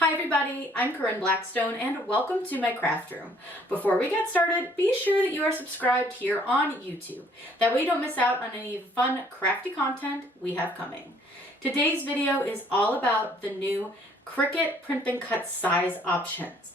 Hi everybody, I'm Corinne Blackstone and welcome to my craft room. Before we get started, be sure that you are subscribed here on YouTube. That way you don't miss out on any of the fun, crafty content we have coming. Today's video is all about the new Cricut Print and Cut size options.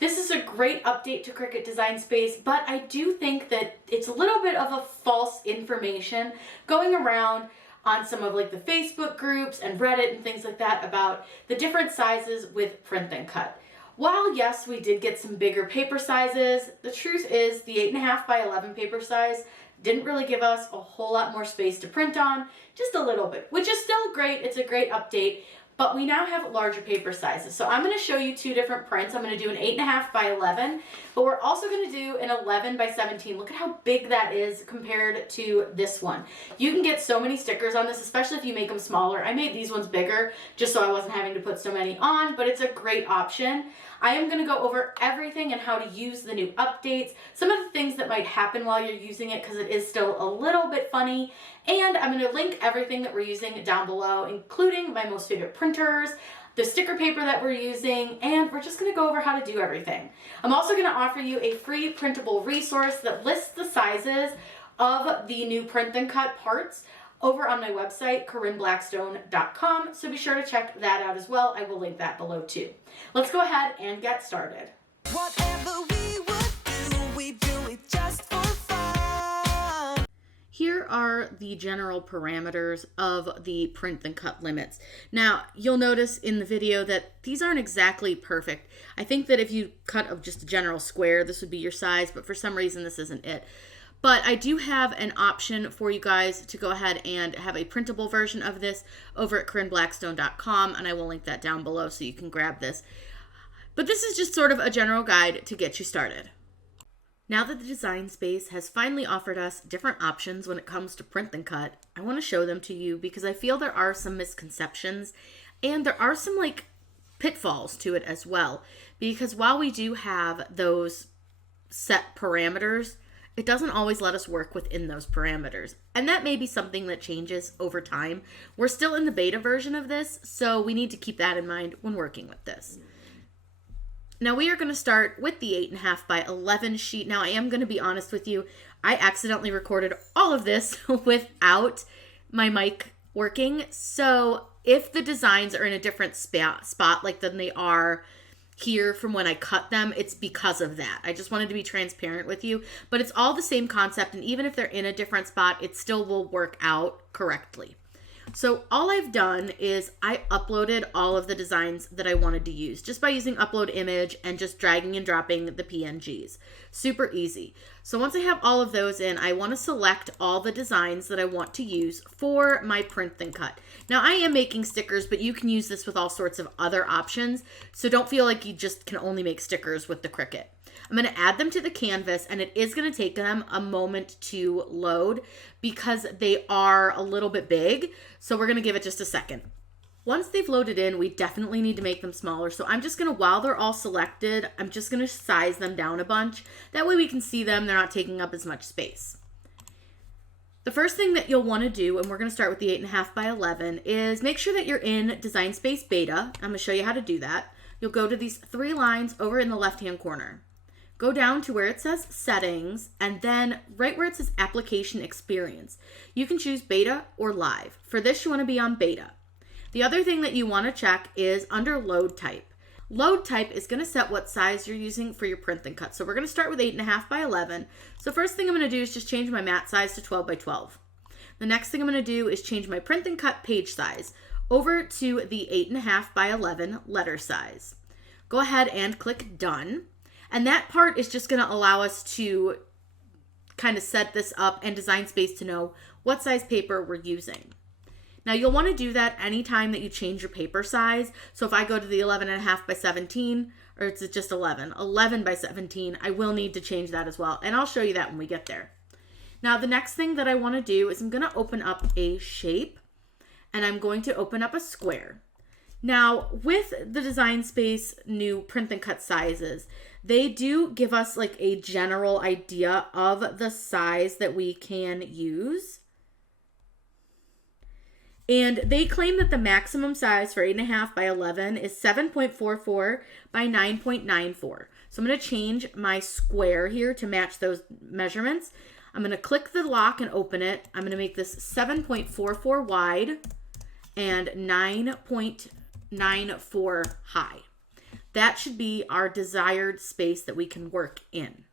This is a great update to Cricut Design Space, but I do think that it's a little bit of a false information going around on some of the Facebook groups and Reddit and things like that about the different sizes with Print and Cut. While yes, we did get some bigger paper sizes, the truth is the 8.5 by 11 paper size didn't really give us a whole lot more space to print on, just a little bit, which is still great. It's a great update. But we now have larger paper sizes. So I'm going to show you two different prints. I'm going to do an 8.5 by 11, but we're also going to do an 11 by 17. Look at how big that is compared to this one. You can get so many stickers on this, especially if you make them smaller. I made these ones bigger just so I wasn't having to put so many on, but it's a great option. I am going to go over everything and how to use the new updates, some of the things that might happen while you're using it because it is still a little bit funny, and I'm going to link everything that we're using down below, including my most favorite printers, the sticker paper that we're using, and we're just going to go over how to do everything. I'm also going to offer you a free printable resource that lists the sizes of the new Print and Cut parts over on my website, CorinneBlackstone.com, so be sure to check that out as well. I will link that below too. Let's go ahead and get started. Whatever we would do, we do it just for fun. Here are the general parameters of the Print and Cut limits. Now, you'll notice in the video that these aren't exactly perfect. I think that if you cut just a general square, this would be your size, but for some reason this isn't it. But I do have an option for you guys to go ahead and have a printable version of this over at CorinneBlackstone.com, and I will link that down below so you can grab this. But this is just sort of a general guide to get you started. Now that the Design Space has finally offered us different options when it comes to Print and Cut, I want to show them to you because I feel there are some misconceptions and there are some pitfalls to it as well. Because while we do have those set parameters, it doesn't always let us work within those parameters. And that may be something that changes over time. We're still in the beta version of this, so we need to keep that in mind when working with this. Now we are going to start with the 8.5 by 11 sheet. Now I am going to be honest with you. I accidentally recorded all of this without my mic working. So if the designs are in a different spot than they are here from when I cut them, it's because of that. I just wanted to be transparent with you, but it's all the same concept, and even if they're in a different spot, it still will work out correctly. So all I've done is I uploaded all of the designs that I wanted to use just by using upload image and just dragging and dropping the PNGs. Super easy. So once I have all of those in, I want to select all the designs that I want to use for my Print and Cut. Now I am making stickers, but you can use this with all sorts of other options. So don't feel like you just can only make stickers with the Cricut. I'm going to add them to the canvas, and it is going to take them a moment to load because they are a little bit big. So we're going to give it just a second. Once they've loaded in, we definitely need to make them smaller. So I'm just going to, while they're all selected, I'm just going to size them down a bunch. That way we can see them. They're not taking up as much space. The first thing that you'll want to do, and we're going to start with the 8.5 by 11, is make sure that you're in Design Space Beta. I'm going to show you how to do that. You'll go to these three lines over in the left-hand corner. Go down to where it says Settings, and then right where it says Application Experience. You can choose Beta or Live. For this, you want to be on Beta. The other thing that you want to check is under Load Type. Load Type is going to set what size you're using for your Print and Cut. So we're going to start with 8.5 by 11. So first thing I'm going to do is just change my mat size to 12 by 12. The next thing I'm going to do is change my Print and Cut page size over to the 8.5 by 11 letter size. Go ahead and click Done. And that part is just going to allow us to kind of set this up and Design Space to know what size paper we're using. Now you'll want to do that anytime that you change your paper size. So if I go to the 11.5 by 17, or it's just 11 by 17, I will need to change that as well. And I'll show you that when we get there. Now the next thing that I want to do is I'm going to open up a shape, and I'm going to open up a square. Now with the Design Space new Print and Cut sizes, they do give us a general idea of the size that we can use. And they claim that the maximum size for 8.5 by 11 is 7.44 by 9.94. So I'm going to change my square here to match those measurements. I'm going to click the lock and open it. I'm going to make this 7.44 wide and 9.94 high. That should be our desired space that we can work in.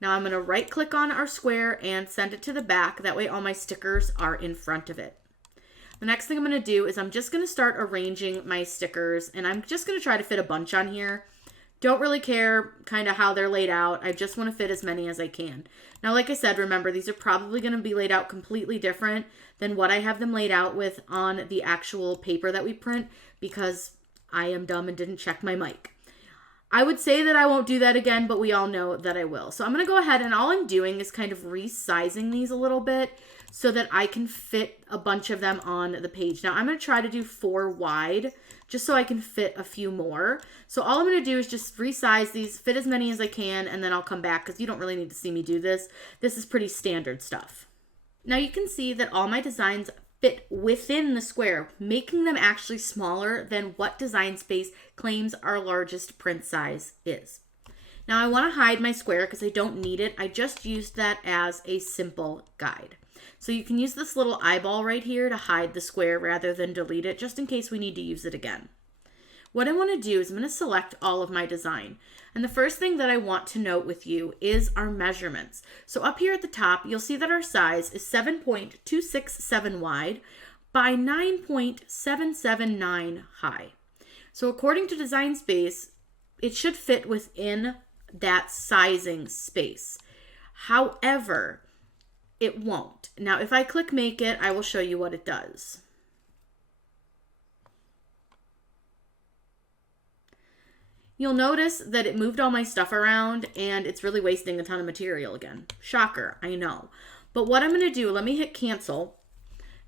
Now I'm going to right click on our square and send it to the back. That way all my stickers are in front of it. The next thing I'm going to do is I'm just going to start arranging my stickers, and I'm just going to try to fit a bunch on here. Don't really care kind of how they're laid out. I just want to fit as many as I can. Now, like I said, remember, these are probably going to be laid out completely different than what I have them laid out with on the actual paper that we print, because I am dumb and didn't check my mic. I would say that I won't do that again, but we all know that I will. So I'm going to go ahead, and all I'm doing is kind of resizing these a little bit so that I can fit a bunch of them on the page. Now I'm going to try to do 4 wide just so I can fit a few more. So all I'm going to do is just resize these, fit as many as I can, and then I'll come back because you don't really need to see me do this. This is pretty standard stuff. Now you can see that all my designs fit within the square, making them actually smaller than what design space claims our largest print size is. Now I want to hide my square because I don't need it. I just used that as a simple guide. So you can use this little eyeball right here to hide the square rather than delete it, just in case we need to use it again. What I want to do is I'm going to select all of my design. And the first thing that I want to note with you is our measurements. So up here at the top, you'll see that our size is 7.267 wide by 9.779 high. So according to Design Space, it should fit within that sizing space. However, it won't. Now, if I click Make It, I will show you what it does. You'll notice that it moved all my stuff around and it's really wasting a ton of material again. Shocker, I know. But what I'm going to do, let me hit cancel.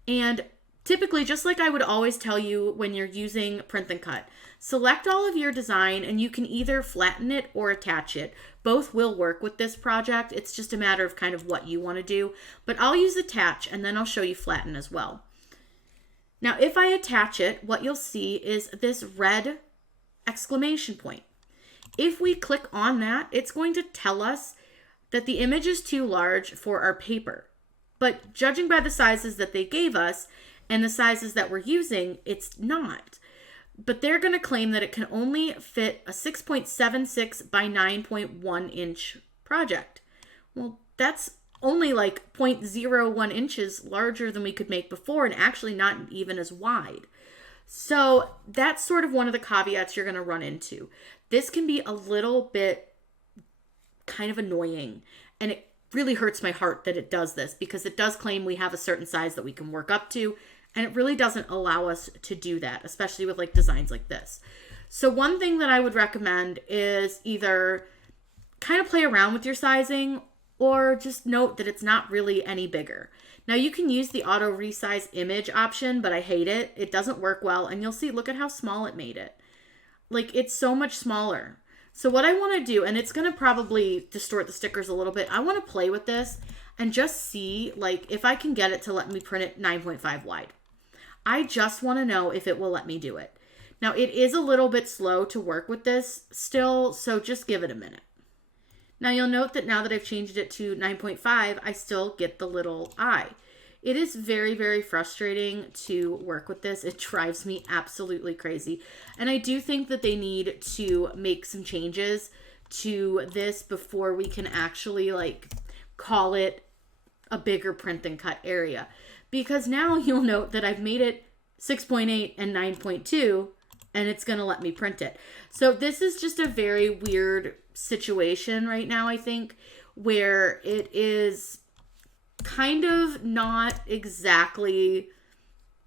And typically, just like I would always tell you when you're using Print and Cut, select all of your design and you can either flatten it or attach it. Both will work with this project. It's just a matter of kind of what you want to do. But I'll use attach and then I'll show you flatten as well. Now, if I attach it, what you'll see is this red exclamation point. If we click on that, it's going to tell us that the image is too large for our paper. But judging by the sizes that they gave us and the sizes that we're using, it's not. But they're going to claim that it can only fit a 6.76 by 9.1 inch project. Well, that's only like 0.01 inches larger than we could make before, and actually not even as wide. So that's sort of one of the caveats you're going to run into. This can be a little bit kind of annoying, and it really hurts my heart that it does this, because it does claim we have a certain size that we can work up to, and it really doesn't allow us to do that, especially with like designs like this. So one thing that I would recommend is either kind of play around with your sizing, or just note that it's not really any bigger. Now you can use the auto resize image option, but I hate it. It doesn't work well, and you'll see, look at how small it made it. Like, it's so much smaller. So what I want to do, and it's going to probably distort the stickers a little bit, I want to play with this and just see like if I can get it to let me print it 9.5 wide. I just want to know if it will let me do it. Now it is a little bit slow to work with this still, so just give it a minute. Now you'll note that now that I've changed it to 9.5, I still get the little eye. It is very, very frustrating to work with this. It drives me absolutely crazy. And I do think that they need to make some changes to this before we can actually like call it a bigger Print and Cut area. Because now you'll note that I've made it 6.8 and 9.2, and it's going to let me print it. So this is just a very weird situation right now, I think, where it is kind of not exactly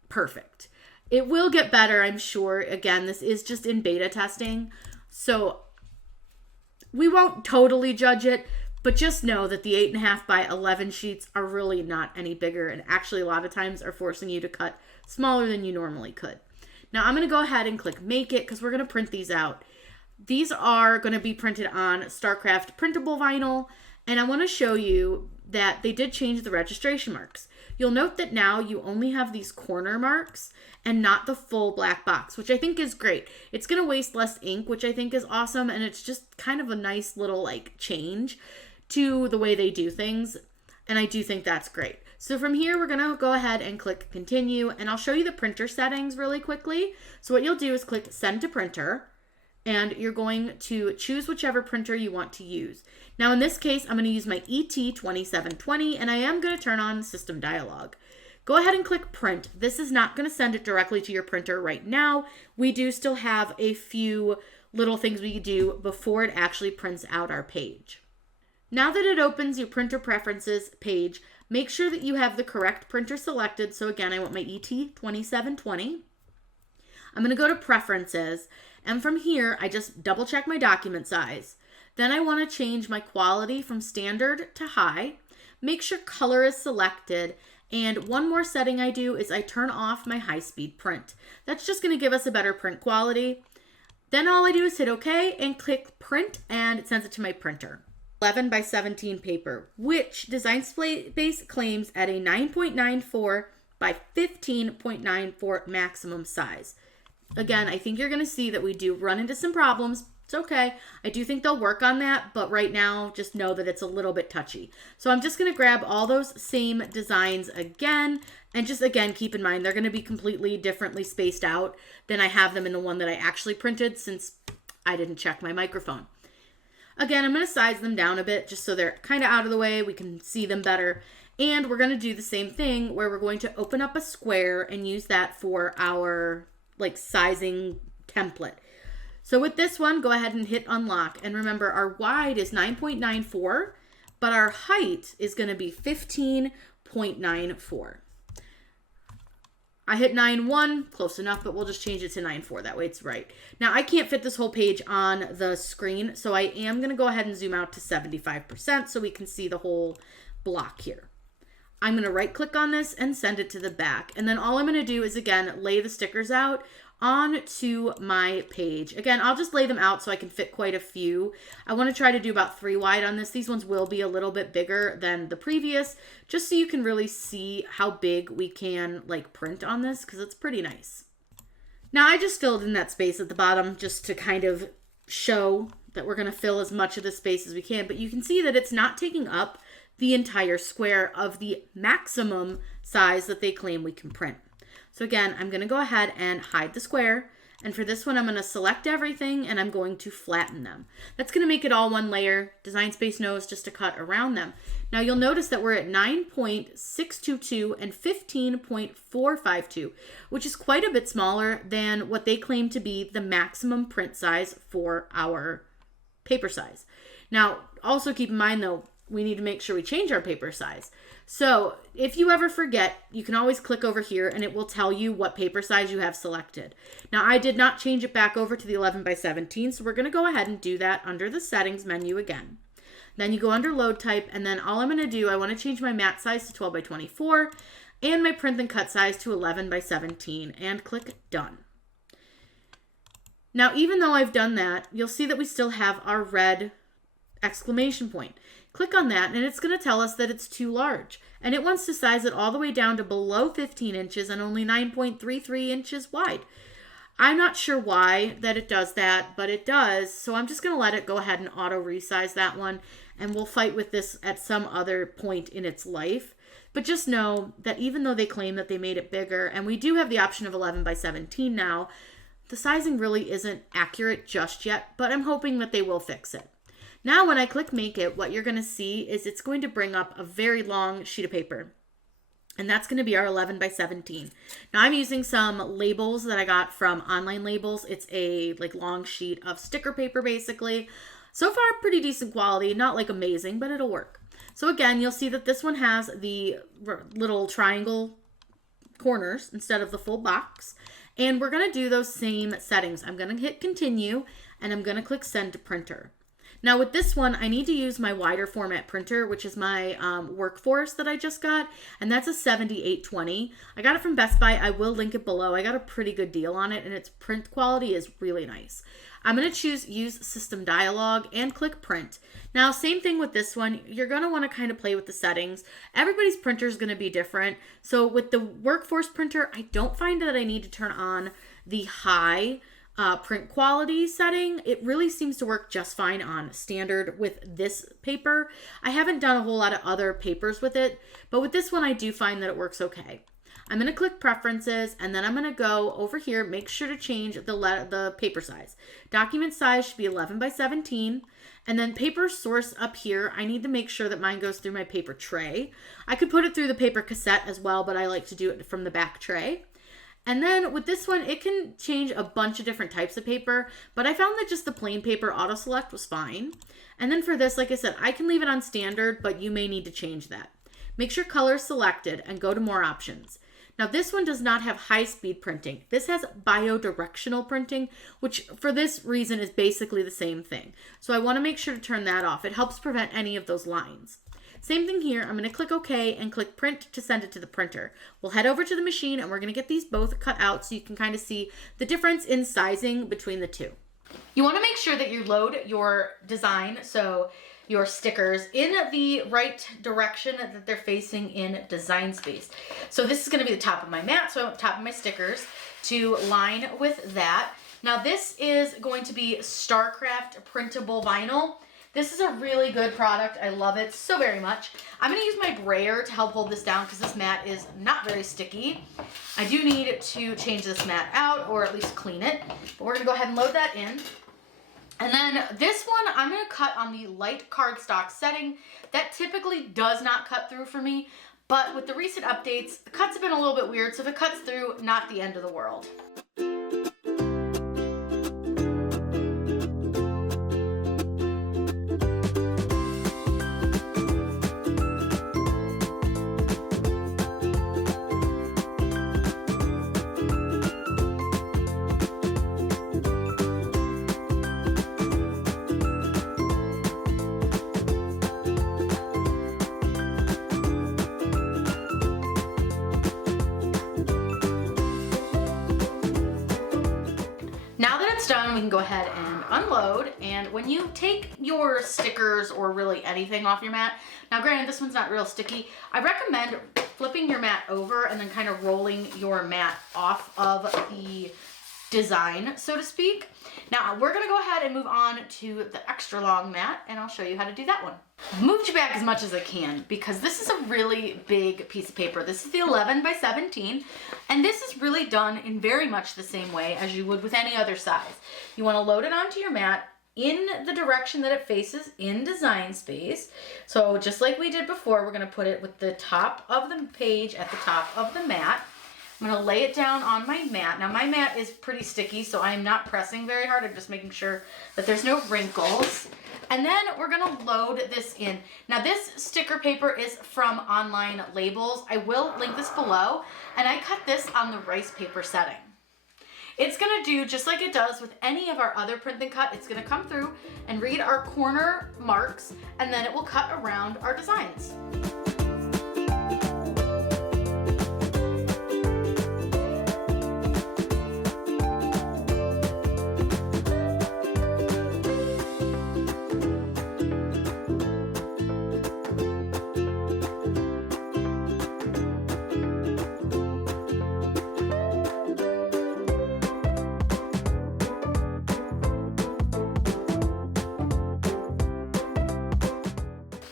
perfect. It will get better, I'm sure. Again, this is just in beta testing, so we won't totally judge it, but just know that the 8.5 by 11 sheets are really not any bigger, and actually a lot of times are forcing you to cut smaller than you normally could. Now I'm going to go ahead and click Make It because we're going to print these out. These are going to be printed on StarCraft printable vinyl, and I want to show you that they did change the registration marks. You'll note that now you only have these corner marks and not the full black box, which I think is great. It's going to waste less ink, which I think is awesome, and it's just kind of a nice little like change to the way they do things, and I do think that's great. So from here, we're going to go ahead and click continue, and I'll show you the printer settings really quickly. So what you'll do is click send to printer, and you're going to choose whichever printer you want to use. Now in this case, I'm going to use my ET2720, and I am going to turn on system dialog. Go ahead and click print. This is not going to send it directly to your printer right now. We do still have a few little things we do before it actually prints out our page. Now that it opens your printer preferences page, make sure that you have the correct printer selected. So again, I want my ET2720. I'm going to go to preferences, and from here, I just double check my document size. Then I want to change my quality from standard to high. Make sure color is selected. And one more setting I do is I turn off my high-speed print. That's just going to give us a better print quality. Then all I do is hit OK and click print, and it sends it to my printer. 11 by 17 paper, which Design Space claims at a 9.94 by 15.94 maximum size. Again, I think you're going to see that we do run into some problems. It's okay. I do think they'll work on that, but right now, just know that it's a little bit touchy. So I'm just going to grab all those same designs again, and just again, keep in mind, they're going to be completely differently spaced out than I have them in the one that I actually printed, since I didn't check my microphone. Again, I'm going to size them down a bit just so they're kind of out of the way. We can see them better. And we're going to do the same thing where we're going to open up a square and use that for our like sizing template. So with this one, go ahead and hit unlock. And remember, our wide is 9.94, but our height is going to be 15.94. I hit 9.1, close enough, but we'll just change it to 9.4. That way it's right. Now, I can't fit this whole page on the screen, so I am going to go ahead and zoom out to 75% so we can see the whole block here. I'm going to right click on this and send it to the back. And then all I'm going to do is, again, lay the stickers out onto my page. Again, I'll just lay them out so I can fit quite a few. I want to try to do about 3 wide on this. These ones will be a little bit bigger than the previous, just so you can really see how big we can like print on this, because it's pretty nice. Now I just filled in that space at the bottom just to kind of show that we're going to fill as much of the space as we can, but you can see that it's not taking up the entire square of the maximum size that they claim we can print. So again, I'm going to go ahead and hide the square. And for this one, I'm going to select everything and I'm going to flatten them. That's going to make it all one layer. Design Space knows just to cut around them. Now you'll notice that we're at 9.622 and 15.452, which is quite a bit smaller than what they claim to be the maximum print size for our paper size. Now, also keep in mind though, we need to make sure we change our paper size. So if you ever forget, you can always click over here and it will tell you what paper size you have selected. Now I did not change it back over to the 11 by 17, so we're going to go ahead and do that under the settings menu again. Then you go under load type, and then all I'm going to do, I want to change my mat size to 12 by 24 and my print and cut size to 11 by 17 and click done. Now even though I've done that, you'll see that we still have our red exclamation point. Click on that and it's going to tell us that it's too large, and it wants to size it all the way down to below 15 inches and only 9.33 inches wide. I'm not sure why that it does that, but it does. So I'm just going to let it go ahead and auto resize that one, and we'll fight with this at some other point in its life. But just know that even though they claim that they made it bigger, and we do have the option of 11 by 17 now, the sizing really isn't accurate just yet, but I'm hoping that they will fix it. Now when I click make it, what you're going to see is it's going to bring up a very long sheet of paper. And that's going to be our 11 by 17. Now I'm using some labels that I got from Online Labels. It's a like long sheet of sticker paper basically. So far pretty decent quality, not like amazing, but it'll work. So again, you'll see that this one has the little triangle corners instead of the full box. And we're going to do those same settings. I'm going to hit continue and I'm going to click send to printer. Now with this one, I need to use my wider format printer, which is my Workforce that I just got, and that's a 7820. I got it from Best Buy. I will link it below. I got a pretty good deal on it, and its print quality is really nice. I'm going to choose Use System Dialog and click Print. Now, same thing with this one. You're going to want to kind of play with the settings. Everybody's printer is going to be different. So with the Workforce printer, I don't find that I need to turn on the high print quality setting. It really seems to work just fine on standard with this paper. I haven't done a whole lot of other papers with it, but with this one, I do find that it works okay. I'm going to click Preferences, and then I'm going to go over here, make sure to change the paper size. Document size should be 11 by 17. And then paper source up here, I need to make sure that mine goes through my paper tray. I could put it through the paper cassette as well, but I like to do it from the back tray. And then with this one, it can change a bunch of different types of paper, but I found that just the plain paper auto select was fine. And then for this, like I said, I can leave it on standard, but you may need to change that. Make sure color is selected and go to more options. Now this one does not have high-speed printing. This has bidirectional printing, which for this reason is basically the same thing. So I want to make sure to turn that off. It helps prevent any of those lines. Same thing here. I'm going to click OK and click Print to send it to the printer. We'll head over to the machine and we're going to get these both cut out so you can kind of see the difference in sizing between the two. You want to make sure that you load your design, so your stickers, in the right direction that they're facing in Design Space. So this is going to be the top of my mat, so I want the top of my stickers to line with that. Now this is going to be StarCraft printable vinyl. This is a really good product. I love it so very much. I'm going to use my brayer to help hold this down because this mat is not very sticky. I do need to change this mat out, or at least clean it, but we're going to go ahead and load that in. And then this one, I'm going to cut on the light cardstock setting. That typically does not cut through for me, but with the recent updates, the cuts have been a little bit weird, so if it cuts through, not the end of the world. Now that it's done, we can go ahead and unload. And when you take your stickers or really anything off your mat, now granted this one's not real sticky, I recommend flipping your mat over and then kind of rolling your mat off of the design, so to speak. Now we're gonna go ahead and move on to the extra long mat, and I'll show you how to do that one. I've moved you back as much as I can because this is a really big piece of paper. This is the 11 by 17, and this is really done in very much the same way as you would with any other size. You want to load it onto your mat in the direction that it faces in Design Space. So just like we did before, we're going to put it with the top of the page at the top of the mat. I'm going to lay it down on my mat. Now my mat is pretty sticky, so I'm not pressing very hard. I'm just making sure that there's no wrinkles. And then we're going to load this in. Now this sticker paper is from Online Labels. I will link this below. And I cut this on the rice paper setting. It's going to do just like it does with any of our other print and cut. It's going to come through and read our corner marks, and then it will cut around our designs.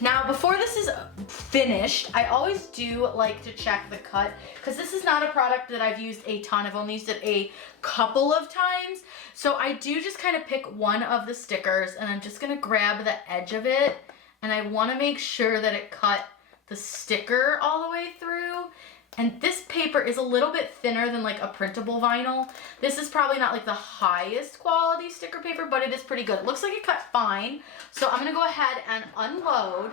Now, before this is finished, I always do like to check the cut because this is not a product that I've used a ton. I've only used it a couple of times. So I do just kind of pick one of the stickers and I'm just going to grab the edge of it, and I want to make sure that it cut the sticker all the way through. And this paper is a little bit thinner than like a printable vinyl. This is probably not like the highest quality sticker paper, but it is pretty good. It looks like it cut fine. So I'm gonna go ahead and unload.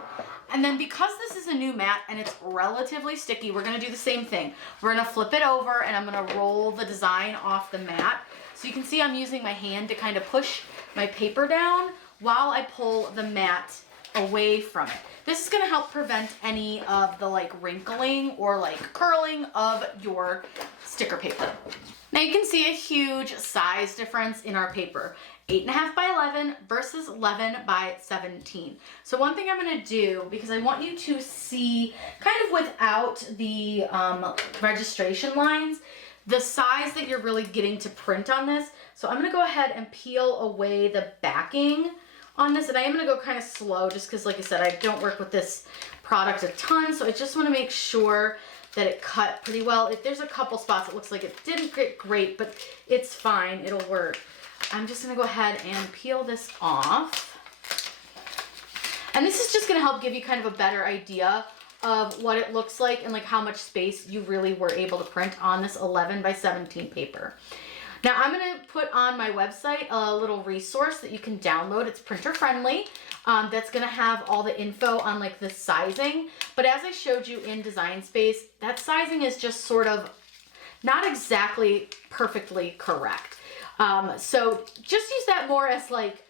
And then because this is a new mat and it's relatively sticky, we're gonna do the same thing. We're gonna flip it over and I'm gonna roll the design off the mat. So you can see I'm using my hand to kind of push my paper down while I pull the mat away from it. This is going to help prevent any of the like wrinkling or like curling of your sticker paper. Now you can see a huge size difference in our paper. 8.5 by 11 versus 11 by 17. So one thing I'm going to do, because I want you to see kind of without the registration lines, the size that you're really getting to print on this. So I'm going to go ahead and peel away the backing on this, and I am going to go kind of slow just because, like I said, I don't work with this product a ton, so I just want to make sure that it cut pretty well. If there's a couple spots it looks like it didn't get great, but it's fine, it'll work. I'm just going to go ahead and peel this off. And this is just going to help give you kind of a better idea of what it looks like and like how much space you really were able to print on this 11 by 17 paper. Now I'm going to put on my website a little resource that you can download. It's printer friendly. That's going to have all the info on like the sizing. But as I showed you in Design Space, that sizing is just sort of not exactly perfectly correct. So just use that more as like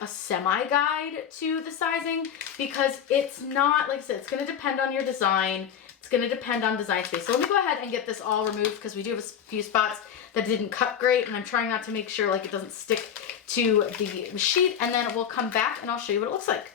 a semi-guide to the sizing, because it's not, like I said, it's going to depend on your design. It's going to depend on Design Space. So let me go ahead and get this all removed because we do have a few spots that didn't cut great, and I'm trying not to make sure like it doesn't stick to the sheet, and then we'll come back and I'll show you what it looks like.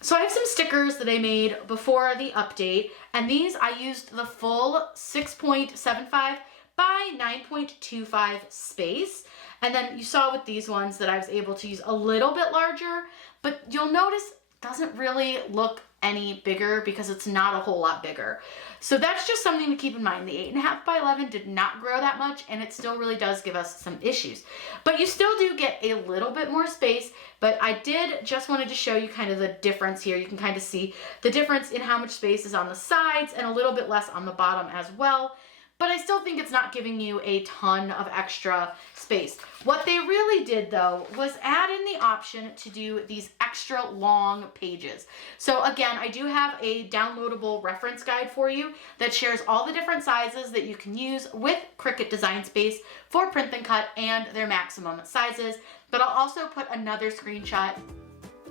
So I have some stickers that I made before the update, and these I used the full 6.75 by 9.25 space. And then you saw with these ones that I was able to use a little bit larger, but you'll notice it doesn't really look any bigger because it's not a whole lot bigger. So that's just something to keep in mind. The 8.5 by 11 did not grow that much, and it still really does give us some issues. But you still do get a little bit more space, but I did just wanted to show you kind of the difference here. You can kind of see the difference in how much space is on the sides and a little bit less on the bottom as well. But I still think it's not giving you a ton of extra space. What they really did though was add in the option to do these extra long pages. So again, I do have a downloadable reference guide for you that shares all the different sizes that you can use with Cricut Design Space for print and cut and their maximum sizes. But I'll also put another screenshot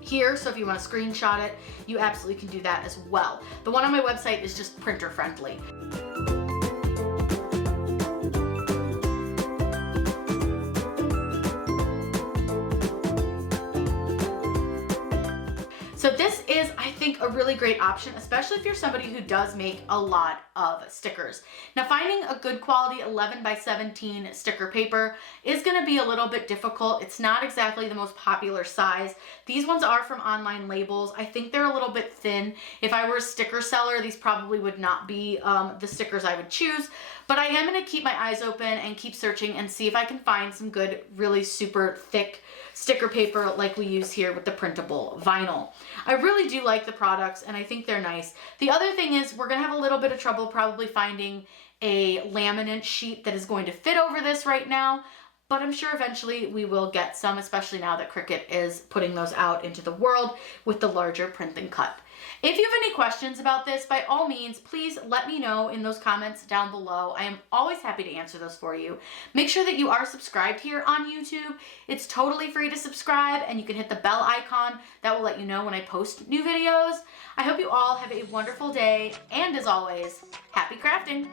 here, so if you want to screenshot it, you absolutely can do that as well. The one on my website is just printer friendly. So this is, I think, a really great option, especially if you're somebody who does make a lot of stickers. Now, finding a good quality 11 by 17 sticker paper is going to be a little bit difficult. It's not exactly the most popular size. These ones are from Online Labels. I think they're a little bit thin. If I were a sticker seller, these probably would not be the stickers I would choose. But I am going to keep my eyes open and keep searching and see if I can find some good, really super thick sticker paper like we use here with the printable vinyl. I really do like the products and I think they're nice. The other thing is we're going to have a little bit of trouble probably finding a laminate sheet that is going to fit over this right now, but I'm sure eventually we will get some, especially now that Cricut is putting those out into the world with the larger print and cut. If you have any questions about this, by all means, please let me know in those comments down below. I am always happy to answer those for you. Make sure that you are subscribed here on YouTube. It's totally free to subscribe, and you can hit the bell icon. That will let you know when I post new videos. I hope you all have a wonderful day, and as always, happy crafting!